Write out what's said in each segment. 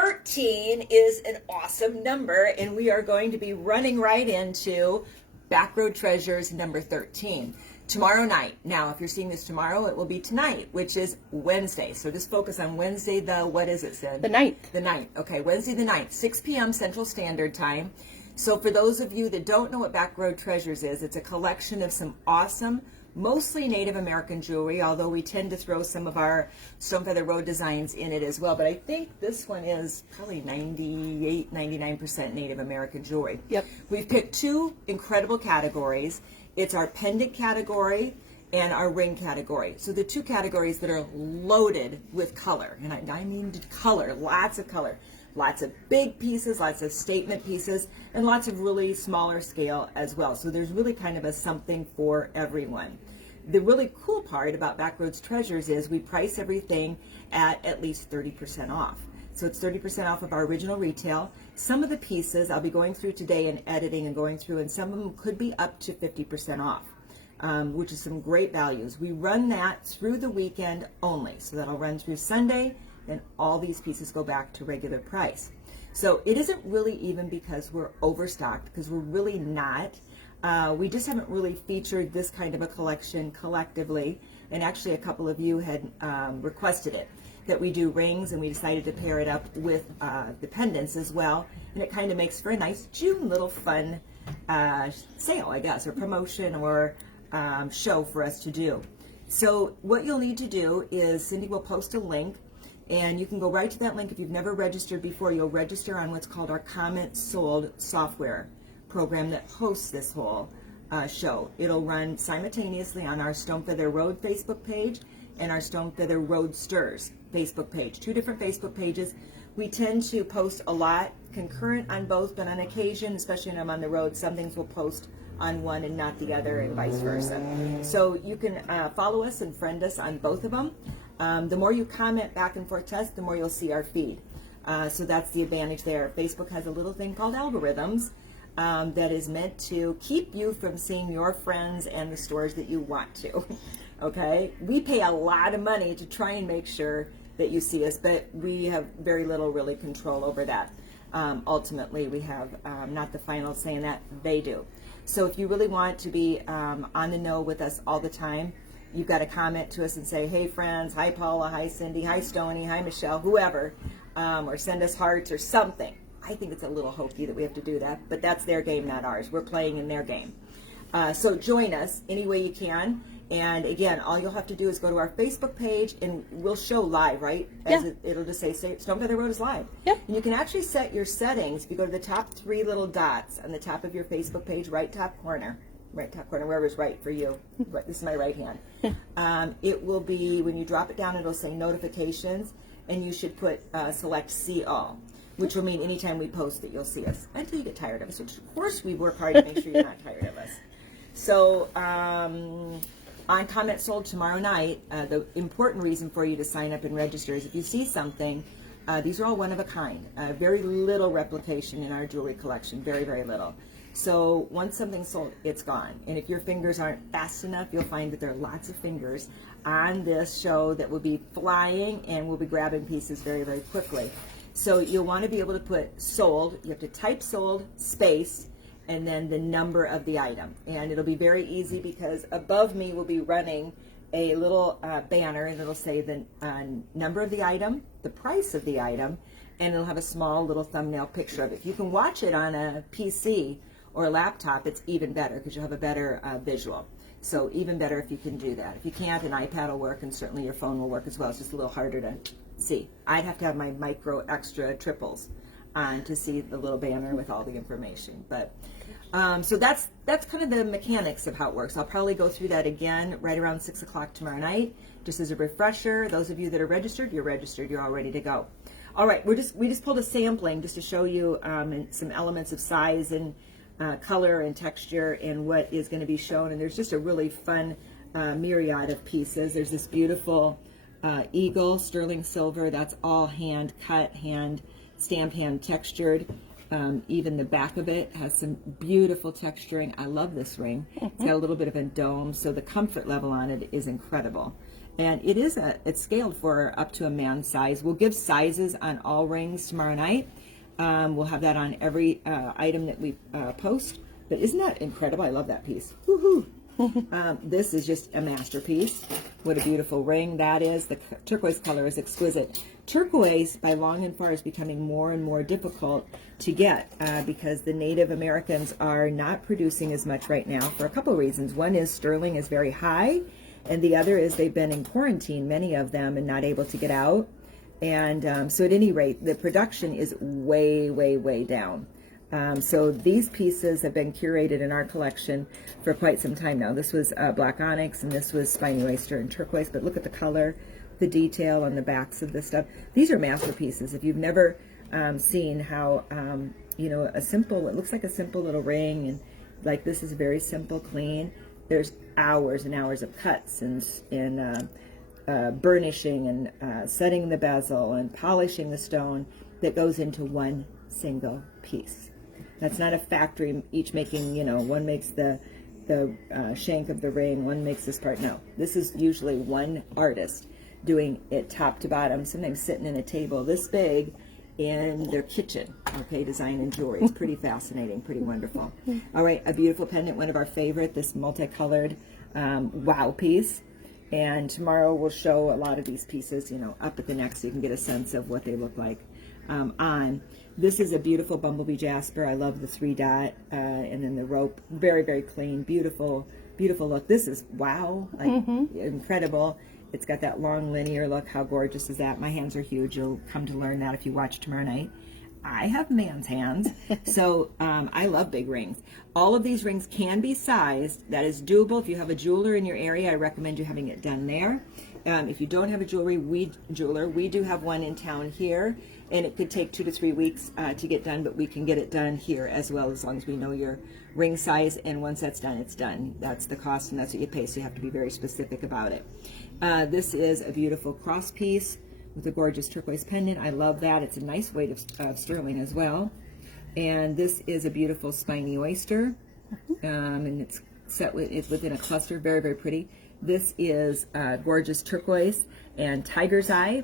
13 is an awesome number, and we are going to be running right into Backroad Treasures number 13 tomorrow night. Now, if you're seeing this tomorrow, it will be tonight, which is Wednesday. So just focus on Wednesday, what is it, Sid? The 9th. The 9th. Okay, Wednesday the 9th, 6 p.m. Central Standard Time. So for those of you that don't know what Backroad Treasures is, it's a collection of some awesome, mostly Native American jewelry, although we tend to throw some of our Stone Feather Road designs in it as well. But I think this one is probably 98, 99% Native American jewelry. Yep. We've picked two incredible categories. It's our pendant category and our ring category. So the two categories that are loaded with color, and I mean color, lots of color. Lots of big pieces, lots of statement pieces, and lots of really smaller scale as well. So there's really kind of a something for everyone. The really cool part about Backroads Treasures is we price everything at least 30% off. So it's 30% off of our original retail. Some of the pieces I'll be going through today and editing and going through, and some of them could be up to 50% off, which is some great values. We run that through the weekend only. So that'll run through Sunday, and all these pieces go back to regular price. So it isn't really even because we're overstocked, because we're really not. We just haven't really featured this kind of a collection collectively, and actually a couple of you had requested it, that we do rings, and we decided to pair it up with the pendants as well, and it kind of makes for a nice June little fun sale, I guess, or promotion, or show for us to do. So what you'll need to do is Cindy will post a link, and you can go right to that link. If you've never registered before, you'll register on what's called our Comment Sold software program that hosts this whole show. It'll run simultaneously on our Stone Feather Road Facebook page and our Stone Feather Roadsters Facebook page. Two different Facebook pages. We tend to post a lot concurrent on both, but on occasion, especially when I'm on the road, some things will post on one and not the other, and vice versa. So you can follow us and friend us on both of them. The more you comment back and forth to us, the more you'll see our feed. So that's the advantage there. Facebook has a little thing called algorithms that is meant to keep you from seeing your friends and the stores that you want to. Okay? We pay a lot of money to try and make sure that you see us, but we have very little really control over that. Ultimately, we have not the final say in that, they do. So if you really want to be on the know with us all the time, you've got to comment to us and say, hey friends, hi Paula, hi Cindy, hi Stoney, hi Michelle, whoever, or send us hearts or something. I think it's a little hokey that we have to do that, but that's their game, not ours. We're playing in their game. So join us any way you can. And again, all you'll have to do is go to our Facebook page, and we'll show live, right? Yeah. It'll just say Stone Feather Road is live. Yep. And you can actually set your settings. If you go to the top three little dots on the top of your Facebook page, right top corner, wherever's right for you. This is my right hand. It will be, when you drop it down, it'll say notifications, and you should put select see all, which will mean anytime we post it, you'll see us until you get tired of us, which of course we work hard to make sure you're not tired of us. So on Comment Sold tomorrow night, the important reason for you to sign up and register is if you see something, these are all one of a kind, very little replication in our jewelry collection, very, very little. So once something's sold, it's gone. And if your fingers aren't fast enough, you'll find that there are lots of fingers on this show that will be flying, and we'll be grabbing pieces very, very quickly. So you'll want to be able to put sold. You have to type sold, space, and then the number of the item. And it'll be very easy because above me will be running a little banner, and it'll say the number of the item, the price of the item, and it'll have a small little thumbnail picture of it. If you can watch it on a PC or a laptop, it's even better because you'll have a better visual. So even better if you can do that. If you can't, an iPad will work, and certainly your phone will work as well. It's just a little harder to see. I'd have to have my micro extra triples on to see the little banner with all the information. But so that's kind of the mechanics of how it works. I'll probably go through that again right around 6 o'clock tomorrow night, just as a refresher. Those of you that are registered, you're all ready to go. All right, we just pulled a sampling just to show you some elements of size and color and texture and what is going to be shown. And there's just a really fun myriad of pieces. There's this beautiful eagle, sterling silver. That's all hand cut, hand stamped, hand textured. Even the back of it has some beautiful texturing. I love this ring. It's got a little bit of a dome, so the comfort level on it is incredible. And it's scaled for up to a man's size. We'll give sizes on all rings tomorrow night. We'll have that on every item that we post. But isn't that incredible? I love that piece. Woohoo! This is just a masterpiece. What a beautiful ring that is. The turquoise color is exquisite. Turquoise, by long and far, is becoming more and more difficult to get because the Native Americans are not producing as much right now for a couple of reasons. One is sterling is very high, and the other is they've been in quarantine, many of them, and not able to get out. And so at any rate, the production is way, way, way down. So these pieces have been curated in our collection for quite some time now. This was black onyx, and this was spiny oyster and turquoise, but look at the color, the detail on the backs of this stuff. These are masterpieces. If you've never seen how, you know, it looks like a simple little ring, and like this is very simple, clean. There's hours and hours of cuts and burnishing and setting the bezel and polishing the stone that goes into one single piece. That's not a factory, each making, you know, one makes the shank of the ring, one makes this part. No, this is usually one artist doing it top to bottom, sometimes sitting in a table this big in their kitchen, okay, designing jewelry. It's pretty fascinating, pretty wonderful. All right, a beautiful pendant, one of our favorite, this multicolored wow piece. And tomorrow we'll show a lot of these pieces, you know, up at the neck so you can get a sense of what they look like on. This is a beautiful bumblebee jasper. I love the 3-dot and then the rope. Very, very clean, beautiful, beautiful look. This is wow, like incredible. It's got that long linear look. How gorgeous is that? My hands are huge. You'll come to learn that if you watch tomorrow night. I have man's hands, so I love big rings. All of these rings can be sized. That is doable. If you have a jeweler in your area, I recommend you having it done there. If you don't have a jeweler, we do have one in town here, and it could take 2 to 3 weeks to get done, but we can get it done here as well, as long as we know your ring size, and once that's done, it's done. That's the cost, and that's what you pay, so you have to be very specific about it. This is a beautiful cross piece with a gorgeous turquoise pendant. I love that. It's a nice weight of sterling as well. And this is a beautiful spiny oyster, and it's set within a cluster. Very, very pretty. This is gorgeous turquoise and tiger's eye.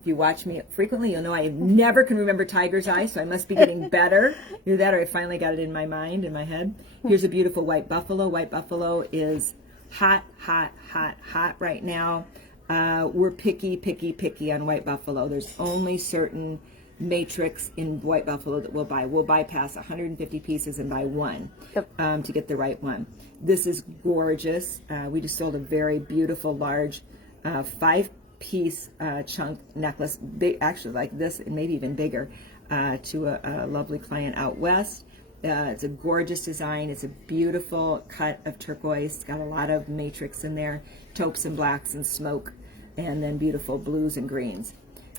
If you watch me frequently, you'll know I never can remember tiger's eye, so I must be getting better. Either that or I finally got it in my mind, in my head. Here's a beautiful white buffalo. White buffalo is hot, hot, hot, hot right now. We're picky, picky, picky on white buffalo. There's only certain matrix in white buffalo that we'll buy. We'll bypass 150 pieces and buy one to get the right one. This is gorgeous. We just sold a very beautiful, large 5-piece chunk necklace, big, actually like this and maybe even bigger, to a lovely client out west. It's a gorgeous design. It's a beautiful cut of turquoise. It's got a lot of matrix in there, taupes and blacks and smoke, and then beautiful blues and greens.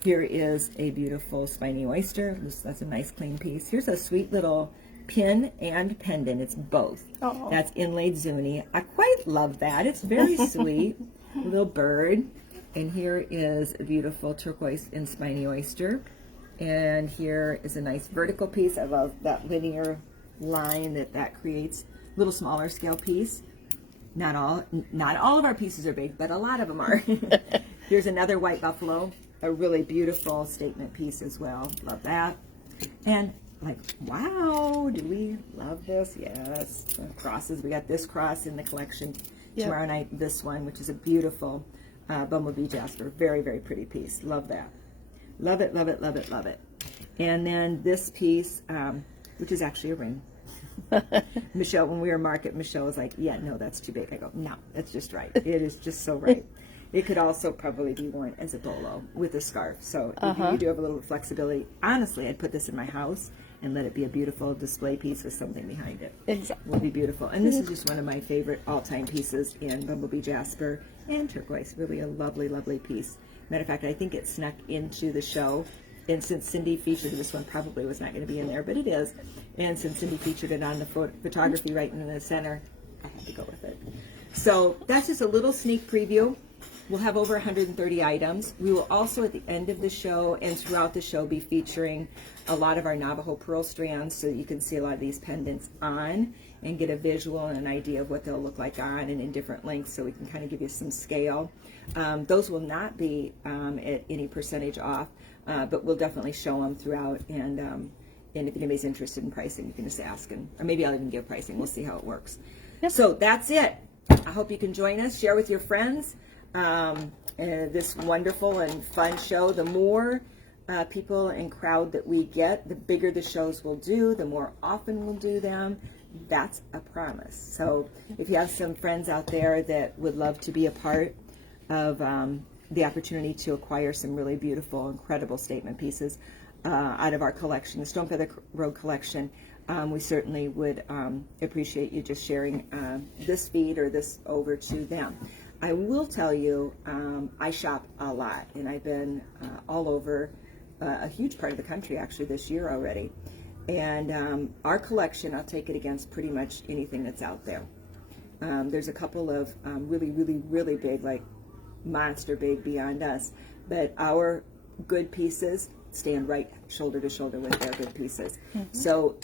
Here is a beautiful spiny oyster. That's a nice clean piece. Here's a sweet little pin and pendant. It's both. Oh. That's inlaid zuni. I quite love that. It's very sweet. A little bird. And here is a beautiful turquoise and spiny oyster. And here is a nice vertical piece. I love that linear line that creates. A little smaller scale piece. Not all of our pieces are big, but a lot of them are. Here's another white buffalo. A really beautiful statement piece as well. Love that. And like, wow, do we love this? Yes. Crosses. We got this cross in the collection tomorrow night. This one, which is a beautiful bumblebee jasper. Very, very pretty piece. Love that. Love it, love it, love it, love it. And then this piece, which is actually a ring. Michelle, when we were market, Michelle was like, yeah, no, that's too big. I go, no, that's just right. It is just so right. It could also probably be worn as a bolo with a scarf. So you do have a little flexibility. Honestly, I'd put this in my house and let it be a beautiful display piece with something behind it. Exactly. It would be beautiful. And this is just one of my favorite all-time pieces in bumblebee jasper and turquoise. Really a lovely, lovely piece. Matter of fact, I think it snuck into the show. And since Cindy featured this one, probably was not going to be in there, but it is. And since Cindy featured it on the photography right in the center, I had to go with it. So that's just a little sneak preview We'll have over 130 items. We will also, at the end of the show and throughout the show, be featuring a lot of our Navajo pearl strands, so that you can see a lot of these pendants on and get a visual and an idea of what they'll look like on and in different lengths, so we can kind of give you some scale. Those will not be at any percentage off, but we'll definitely show them throughout. And if anybody's interested in pricing, you can just ask, or maybe I'll even give pricing. We'll see how it works. Yep. So that's it. I hope you can join us. Share with your friends this wonderful and fun show. The more people and crowd that we get, the bigger the shows we'll do, the more often we'll do them. That's a promise. So if you have some friends out there that would love to be a part of the opportunity to acquire some really beautiful, incredible statement pieces out of our collection, the Stone Feather Road collection, we certainly would appreciate you just sharing this feed or this over to them. I will tell you, I shop a lot, and I've been all over a huge part of the country actually this year already. And our collection, I'll take it against pretty much anything that's out there. There's a couple of really, really, really big, like monster big beyond us, but our good pieces stand right shoulder to shoulder with their good pieces. So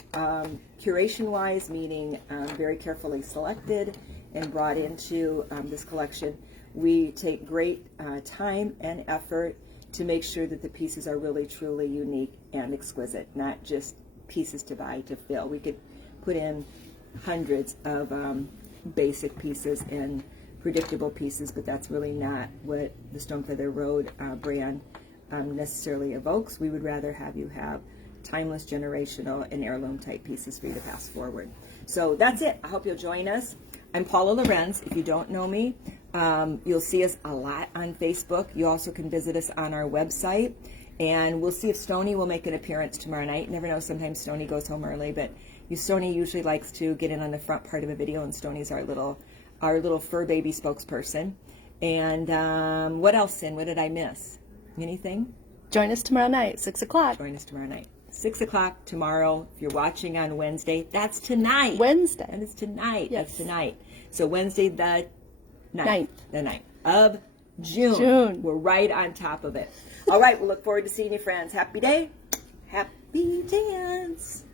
curation wise, meaning very carefully selected and brought into this collection, we take great time and effort to make sure that the pieces are really truly unique and exquisite, not just pieces to buy to fill. We could put in hundreds of basic pieces and predictable pieces, but that's really not what the Stone Feather Road brand necessarily evokes. We would rather have you have timeless, generational, and heirloom type pieces for you to pass forward. So that's it. I hope you'll join us. I'm Paula Lorenz. If you don't know me, you'll see us a lot on Facebook. You also can visit us on our website, and we'll see if Stoney will make an appearance tomorrow night. Never know, sometimes Stoney goes home early, but Stoney usually likes to get in on the front part of a video, and Stoney's our little fur baby spokesperson. And what else, Sin? What did I miss? Anything? Join us tomorrow night, 6 o'clock. Join us tomorrow night, 6 o'clock tomorrow. If you're watching on Wednesday, that's tonight. Wednesday. That is tonight. Yes. That's tonight. So Wednesday the 9th. 9th. The 9th of June. We're right on top of it. All right, we'll look forward to seeing you, friends. Happy day. Happy dance.